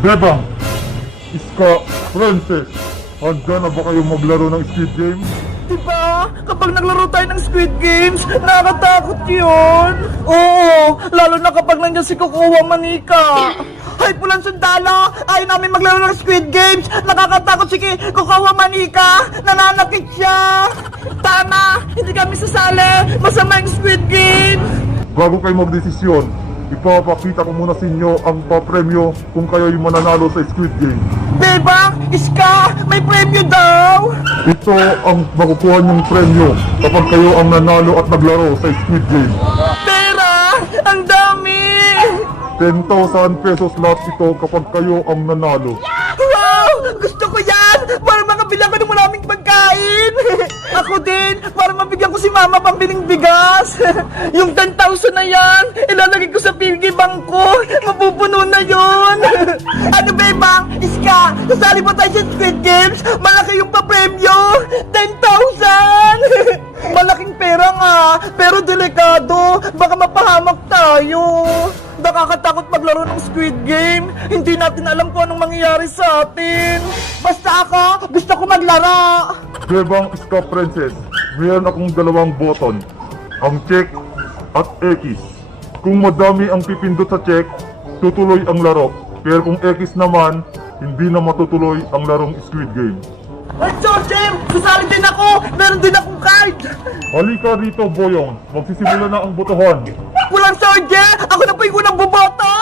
Bebang, Iska, Princess, handa na ba kayo maglaro ng Squid Game? Diba? Kapag naglaro tayo ng Squid Games, nakakatakot yun. Oo, lalo na kapag nandiyan si Kukuha Manika. Hay, pulang sundalo, ayaw namin maglaro ng Squid Games. Nakakatakot si Kukuha Manika. Nananakit siya. Tama, hindi kami sasali. Masama yung Squid Game. Bago kayo magdesisyon, ipapakita ko muna sa inyo ang papremyo kung kayo'y mananalo sa Squid Game. Bebang, Iska, may premyo daw. Ito ang makukuha niyong premyo kapag kayo ang nanalo at naglaro sa Squid Game. Pera, ang dami. 10,000 pesos lahat ito kapag kayo ang nanalo. Wow! Gusto ko yan! Para makabilang ko ng maraming pagkain! Ako din! Para mabigyan ko si Mama pambiling bigas! Yung 10,000 na yan, ilalagay ko sa piggy bank ko! Mapupuno na yun! Ano ba, Bang? Iska, sasali pa tayo sa Squid Games? Malaki yung papremyo! 10,000! Malaking pera nga, pero delikado. Baka mapahamak tayo. Nakakatakot maglaro ng Squid Game. Hindi natin alam kung anong mangyayari sa atin. Basta ako, gusto ko maglaro. Bebang, Iska, Princess, mayroon akong dalawang button, ang check at X. Kung madami ang pipindot sa check, tutuloy ang laro. Pero kung X naman, hindi na matutuloy ang larong Squid Game. Ay, Joseph! Sasali din ako! Meron din akong card! Halika rito, Boyong. Magsisimula na ang botohan. Walang Sarge! Ako na pa yung unang boboto!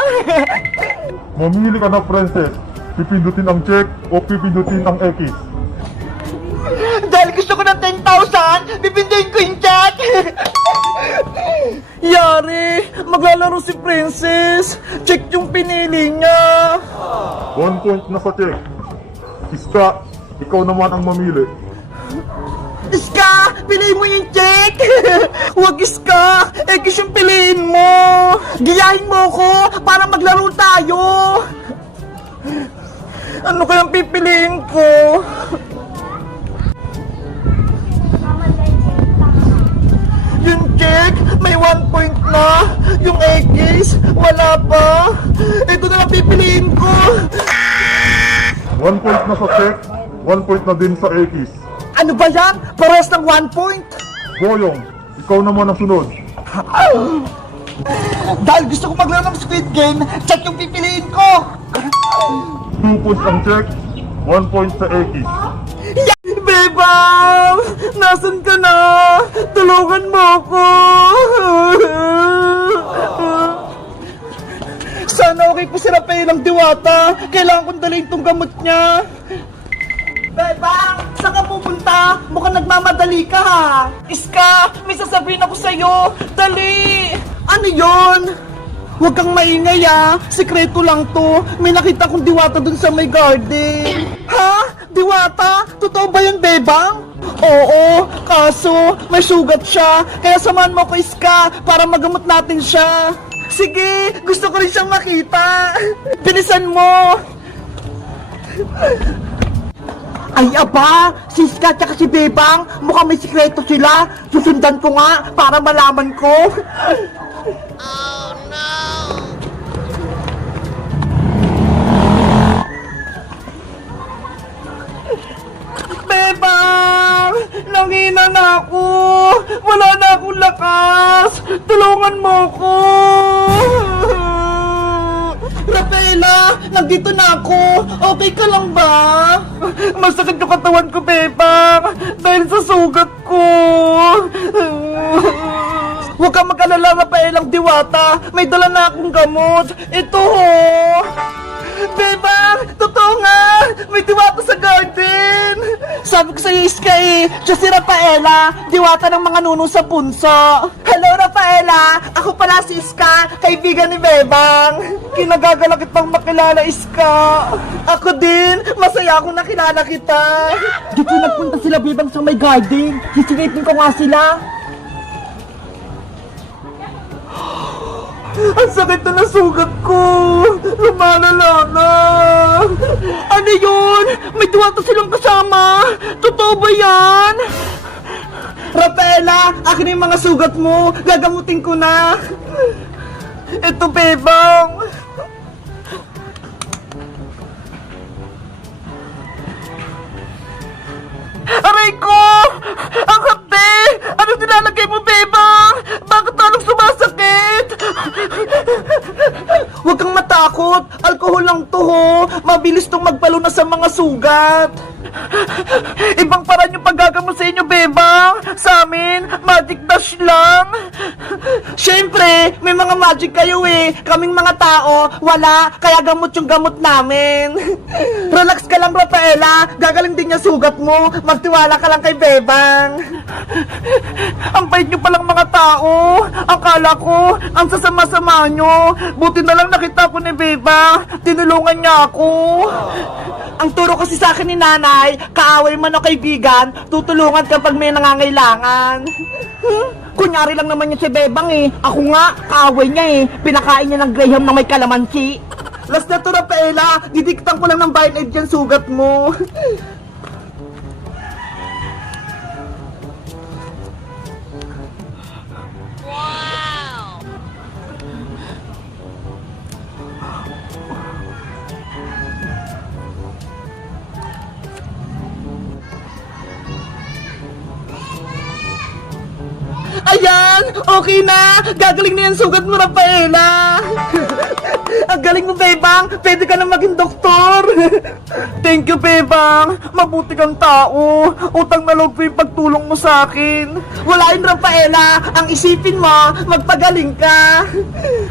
Mamili ka na, Princess. Pipindutin ang check o pipindutin ang X. Dahil gusto ko ng 10,000, pipinduin ko yung chat! Yari! Maglalaro si Princess! Check yung pinili niya! 1 point na sa check. Iska, ikaw naman ang mamili. Iska! Piliin mo yung check! Huwag Iska! X yung piliin mo! Giyahin mo ko para maglaro tayo! Ano kayang pipiliin ko? Yung check, may 1 point na. Yung X, wala pa. Ito na lang pipiliin ko. 1 point na sa check, 1 point na din sa X. Ano ba yan? Parehas ng 1 point. Boyong, ikaw naman ang sunod. Dahil gusto ko maglaro ng Squid Game, check yung pipiliin ko. 2 points ang check, 1 point sa X. Bebang! Nasaan ka na? Tulungan mo ako! Sana okay po si Rafael ang diwata. Kailangan kong dalhin tong gamot niya. Bebang! Saan ka pupunta? Mukhang nagmamadali ka ha. Iska! May sasabihin ako sa'yo. Dali! Ano yon? Huwag kang maingay ah. Sikreto lang to. May nakita kong diwata dun sa may garden. Ha? Diwata? Totoo ba yun, Bebang? Oo, kaso may sugat siya. Kaya samahan mo ko, Iska, para magamot natin siya. Sige, gusto ko rin siyang makita. Bilisan mo. Ay aba, si Iska at si Bebang, mukhang may sikreto sila. Susundan ko nga para malaman ko. Bebang! Nangina na ako! Wala na akong lakas! Tulungan mo ko! Rafaela! Nandito na ako! Okay ka lang ba? Masakit yung katawan ko, Bebang! Dahil sa sugat ko! Huwag kang mag-alala, Rafaelang diwata! May dala na akong gamot! Ito ho! Bebang! Totoo nga! May diwata sa garden! Sabi ko sa'yo, Iska eh, siya si Rafaela, diwata ng mga nuno sa punso. Hello, Rafaela! Ako pala si Iska, kaibigan ni Bebang. Kinagagalak kitang makilala, Iska. Ako din, masaya akong nakilala kita. Dito nagpunta sila, Bebang, sa may garden. Sisilipin ko nga sila. Ang sakit na nasugat ko! Lumalala na! Ano yun? May diwata silang kasama! Totoo ba yan? Rafaela, akin yung mga sugat mo! Gagamutin ko na! Ito, Bebang! Ang hapde! Anong nilalagay mo, Bebang? Bakit anong sumasakit? Huwag kang matakot. Alkohol lang to, ho. Mabilis tong magpalunas sa mga sugat. Ibang paraan yung paggagamot sa inyo, Bebang. Sa amin, magic dash lang. Siyempre, may mga magic kayo eh. Kaming mga tao, wala. Kaya gamot yung gamot namin. Relax ka lang, Rafaela. Gagaling din yung sugat mo. Magtiwala ka lang kay Bebang. Ang bait nyo palang mga tao. Akala ko, ang sasama-sama nyo. Buti na lang nakita ko ni Bebang. Tinulungan niya ako. Ang turo kasi sa akin ni nanay, kaaway man o kaibigan, tutulungan kapag may nangangailangan. Kunyari lang naman yun si Bebang eh. Ako nga, kaaway niya eh. Pinakain niya ng Graham na may kalamansi. Last na to, Rafaela. Didiktan ko lang ng Band-Aid yan sugat mo. Ayan! Okay na! Gagaling na yung sugat mo, Rafaela! Ang galing mo, Bebang! Pwede ka na maging doktor! Thank you, Bebang! Mabuti kang tao! Utang na loob ko yung pagtulong mo sa akin! Wala yun, Rafaela! Ang isipin mo, magpagaling ka!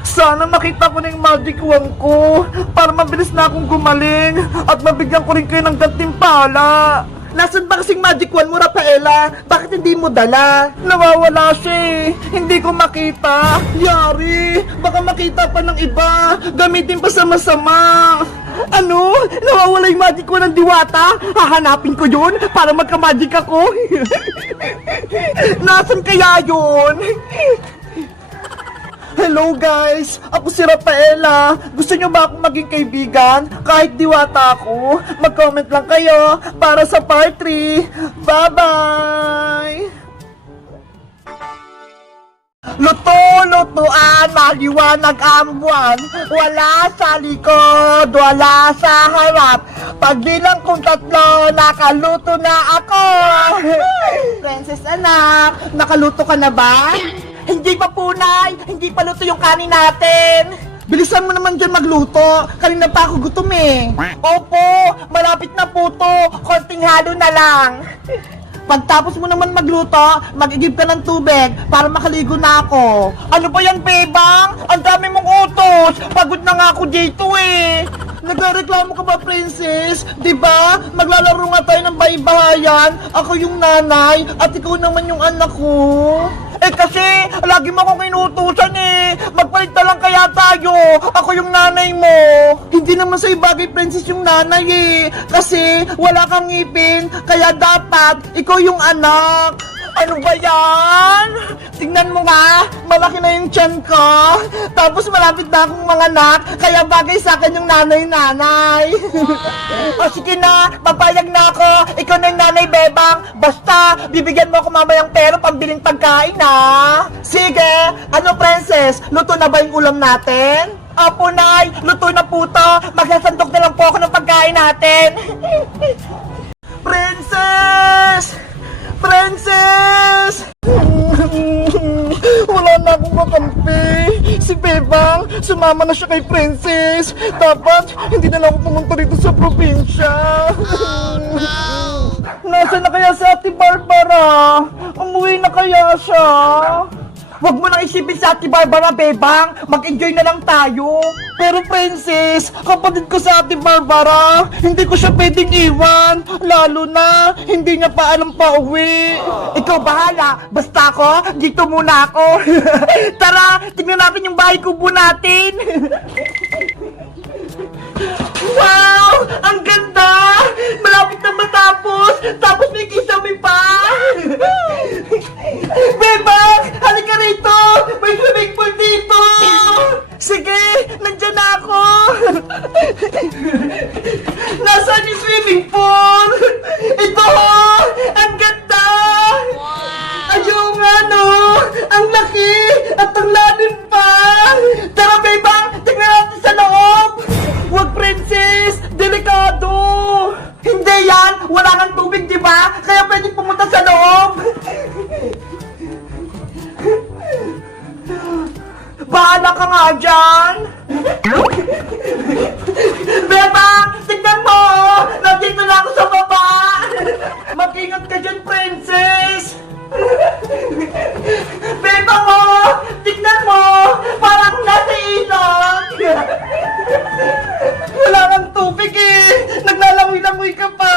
Sana makita ko na yung magic wand ko para mabilis na akong gumaling at mabigyan ko rin kayo ng gantimpala! Nasaan ba kasing magic wand mo, Rafaela? Bakit hindi mo dala? Nawawala siya eh. Hindi ko makita. Yari, baka makita pa ng iba. Gamitin pa sa masama. Ano? Nawawala yung magic wand ng Diwata? Hahanapin ko yun para magka-magic ako. Nasaan kaya yun? Hello guys! Ako si Rafaela. Gusto nyo ba akong maging kaibigan? Kahit diwata ako? Mag-comment lang kayo para sa part 3. Bye-bye! Luto-lutuan, maliwanag ang buwan. Wala sa likod, wala sa harap. Pagbilang kong 3, nakaluto na ako. Princess anak, nakaluto ka na ba? Hindi pa punay, hindi pa luto yung kanin natin. Bilisan mo naman dyan magluto. Kanina pa ako gutom eh. Opo, malapit na po to. Konting halo na lang. Pagtapos mo naman magluto, mag-igib ka ng tubig para makaligo na ako. Ano ba yan, Bebang? Ang dami mong utos. Pagod na nga ako dito eh. Nagreklamo ka ba, Princess? Diba? Maglalaro nga tayo ng bahay-bahayan. Ako yung nanay at ikaw naman yung anak ko. Eh kasi, lagi mo akong inutusan eh. Magpalit na lang kaya tayo. Ako yung nanay mo. Hindi naman sa'yo bagay, Princess, yung nanay eh. Kasi, wala kang ngipin. Kaya dapat, ikaw yung anak. Ano ba yan? Tingnan mo nga, malaki na yung tiyan ko. Tapos malapit na akong mga anak, kaya bagay sa akin yung nanay-nanay. O sige na, papayag na ako. Ikaw na yung nanay, Bebang. Basta, bibigyan mo ako mamayang pera pambiling pagkain, ha? Sige, ano, Princess? Luto na ba yung ulam natin? Opo, Nay, luto na po to. Magsasandok na lang po ako ng pagkain natin. Princess! Princess! Wala na akong kakampi. Si Bebang, sumama na siya kay Princess. Dapat, hindi na lang ako pumunta dito sa probinsya. Nasaan na kaya si Ate Barbara? Umuwi na kaya siya? Huwag mo nang isipin sa Ate Barbara, Bebang. Mag-enjoy na lang tayo. Pero Princess, kapatid ko sa Ate Barbara, hindi ko siya pwedeng iwan. Lalo na, hindi niya pa alam pa uwi. Ikaw bahala. Basta ako, dito muna ako. Tara, tingnan natin yung bahay kubo natin. Wow! Ang ganda! Malapit na matapos! Tapos may kisame pa! Bebang! Halika rito! May swimming pool dito! Sige! Nandyan na ako! Nasaan yung swimming pool? Ito! Ang ganda! Ayun nga no! Ang laki! At ang lalim pa! Tara Bebang! Tingnan natin sa loob! Huwag, Princess! Delikado! Hindi yan! Wala kang tubig, di ba? Kaya pwedeng pumunta sa loob. Bahala ka nga dyan. Bebang, tignan mo! Nandito na ako sa baba! Mag-ingat ka dyan, princess! Bebang mo! Tignan mo! Parang nasa ilog! Wala kang tubig eh! Naglalangoy-langoy ka pa!